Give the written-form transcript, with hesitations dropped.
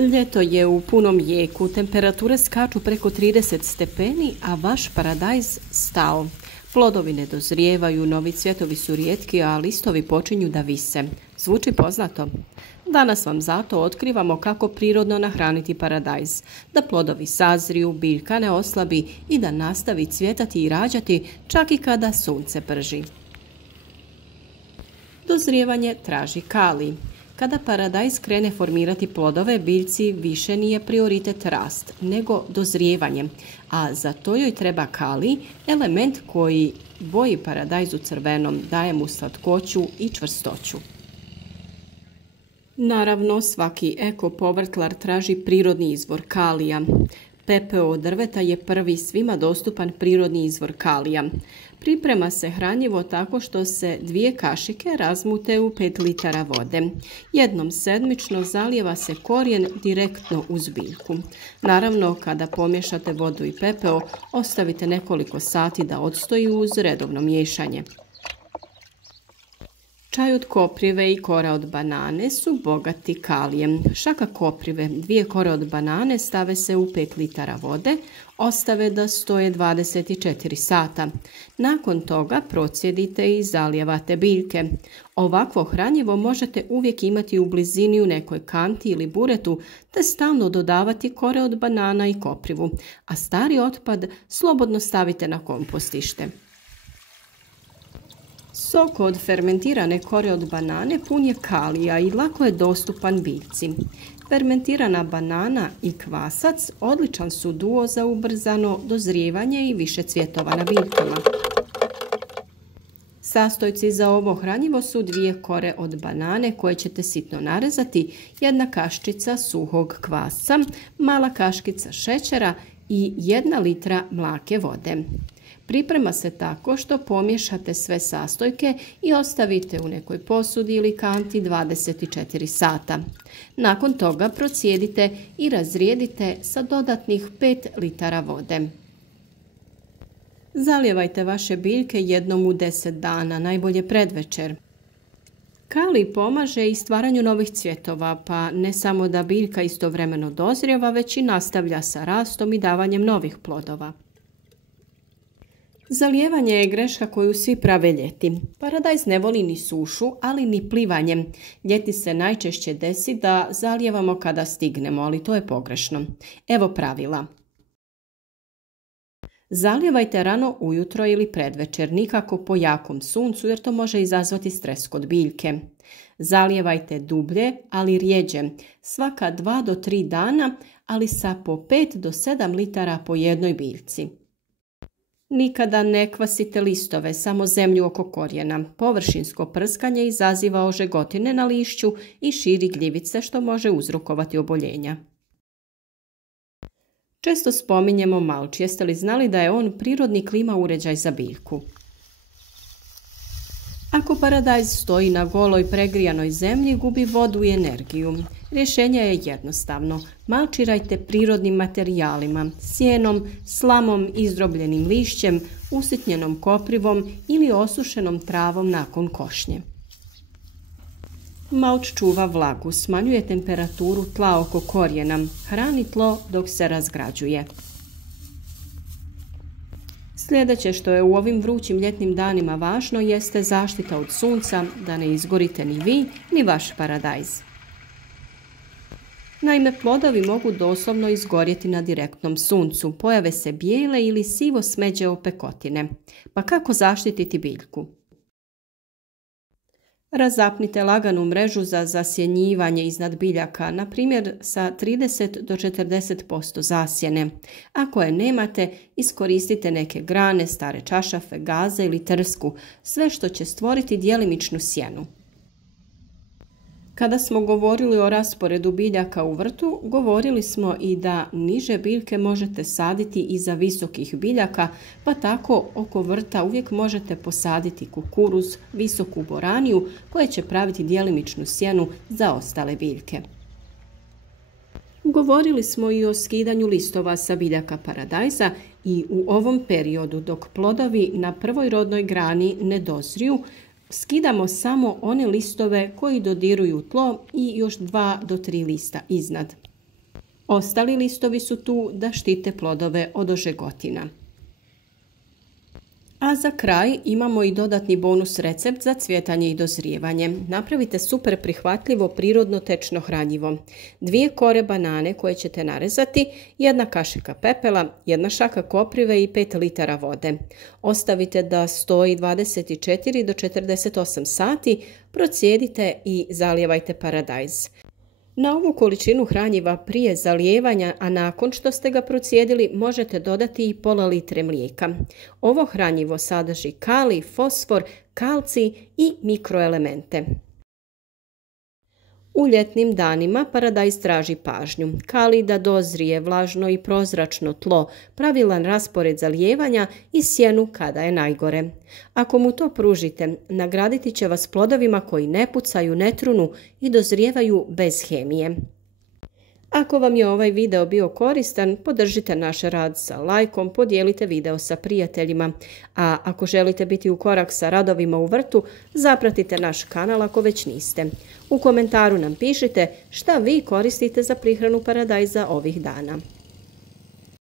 Ljeto je u punom jeku, temperature skaču preko 30 stepeni, a vaš paradajz stao. Plodovi ne dozrijevaju, novi cvjetovi su rijetki, a listovi počinju da vise. Zvuči poznato? Danas vam zato otkrivamo kako prirodno nahraniti paradajz, da plodovi sazriju, biljka ne oslabi i da nastavi cvjetati i rađati čak i kada sunce prži. Dozrijevanje traži kalij. Kada paradajz krene formirati plodove, biljci više nije prioritet rast, nego dozrijevanje, a za to joj treba kalij, element koji boji paradajzu crvenom, daje mu slatkoću i čvrstoću. Naravno, svaki eko povrtlar traži prirodni izvor kalija. Pepeo od drveta je prvi svima dostupan prirodni izvor kalija. Priprema se hranjivo tako što se 2 kašike razmute u 5 litara vode. Jednom sedmično zalijeva se korijen direktno uz biljku. Naravno, kada pomiješate vodu i pepeo, ostavite nekoliko sati da odstoji uz redovno miješanje. Čaj od koprive i kora od banane su bogati kalijem. Šaka koprive, 2 kore od banane stave se u 5 litara vode, ostave da stoje 24 sata. Nakon toga procijedite i zalijevate biljke. Ovakvo hranjivo možete uvijek imati u blizini u nekoj kanti ili buretu, te stalno dodavati kore od banana i koprivu, a stari otpad slobodno stavite na kompostište. Sok od fermentirane kore od banane pun je kalija i lako je dostupan biljci. Fermentirana banana i kvasac odličan su duo za ubrzano dozrijevanje i više cvjetova na biljkama. Sastojci za ovo hranjivo su 2 kore od banane koje ćete sitno narezati, 1 kaščica suhog kvasca, mala kaškica šećera i 1 litra mlake vode. Priprema se tako što pomiješate sve sastojke i ostavite u nekoj posudi ili kanti 24 sata. Nakon toga procijedite i razrijedite sa dodatnih 5 litara vode. Zalijevajte vaše biljke jednom u 10 dana, najbolje predvečer. Kalij pomaže i stvaranju novih cvjetova, pa ne samo da biljka istovremeno dozrijeva, već i nastavlja sa rastom i davanjem novih plodova. Zalijevanje je greška koju svi prave ljeti. Paradajz ne voli ni sušu, ali ni plivanje. Ljeti se najčešće desi da zalijevamo kada stignemo, ali to je pogrešno. Evo pravila. Zalijevajte rano ujutro ili predvečer, nikako po jakom suncu jer to može izazvati stres kod biljke. Zalijevajte dublje, ali rjeđe, svaka 2 do 3 dana, ali sa po 5 do 7 litara po jednoj biljci. Nikada ne kvasite listove, samo zemlju oko korijena. Površinsko prskanje izaziva ožegotine na lišću i širi gljivice što može uzrokovati oboljenja. Često spominjemo malč. Jeste li znali da je on prirodni klima uređaj za biljku? Ako paradajz stoji na goloj pregrijanoj zemlji, gubi vodu i energiju. Rješenje je jednostavno. Malčirajte prirodnim materijalima, sjenom, slamom, izdrobljenim lišćem, usitnjenom koprivom ili osušenom travom nakon košnje. Malč čuva vlagu, smanjuje temperaturu tla oko korijena, hrani tlo dok se razgrađuje. Sljedeće što je u ovim vrućim ljetnim danima važno jeste zaštita od sunca, da ne izgorite ni vi, ni vaš paradajz. Naime, plodovi mogu doslovno izgorjeti na direktnom suncu, pojave se bijele ili sivo smeđe opekotine. Pa kako zaštititi biljku? Razapnite laganu mrežu za zasjenjivanje iznad biljaka, na primjer sa 30 do 40% zasjene. Ako je nemate, iskoristite neke grane, stare čašafe, gaze ili trsku, sve što će stvoriti djelimičnu sjenu. Kada smo govorili o rasporedu biljaka u vrtu, govorili smo i da niže biljke možete saditi iza visokih biljaka, pa tako oko vrta uvijek možete posaditi kukuruz, visoku boraniju koje će praviti djelimičnu sjenu za ostale biljke. Govorili smo i o skidanju listova sa biljaka paradajza i u ovom periodu dok plodovi na prvoj rodnoj grani ne dozriju, skidamo samo one listove koji dodiruju tlo i još 2 do 3 lista iznad. Ostali listovi su tu da štite plodove od ožegotina. A za kraj imamo i dodatni bonus recept za cvjetanje i dozrijevanje. Napravite super prihvatljivo prirodno tečno hranjivo. 2 kore banane koje ćete narezati, 1 kašika pepela, 1 šaka koprive i 5 litara vode. Ostavite da stoji 24 do 48 sati, procijedite i zalijevajte paradajz. Na ovu količinu hranjiva prije zalijevanja, a nakon što ste ga procijedili, možete dodati i pola litre mlijeka. Ovo hranjivo sadrži kalij, fosfor, kalcij i mikroelemente. U ljetnim danima paradajz traži pažnju. Kalij da dozrije, vlažno i prozračno tlo, pravilan raspored zalijevanja i sjenu kada je najgore. Ako mu to pružite, nagraditi će vas plodovima koji ne pucaju, ne trunu i dozrijevaju bez hemije. Ako vam je ovaj video bio koristan, podržite naš rad sa lajkom, podijelite video sa prijateljima, a ako želite biti u korak sa radovima u vrtu, zapratite naš kanal ako već niste. U komentaru nam pišite šta vi koristite za prihranu paradajza ovih dana.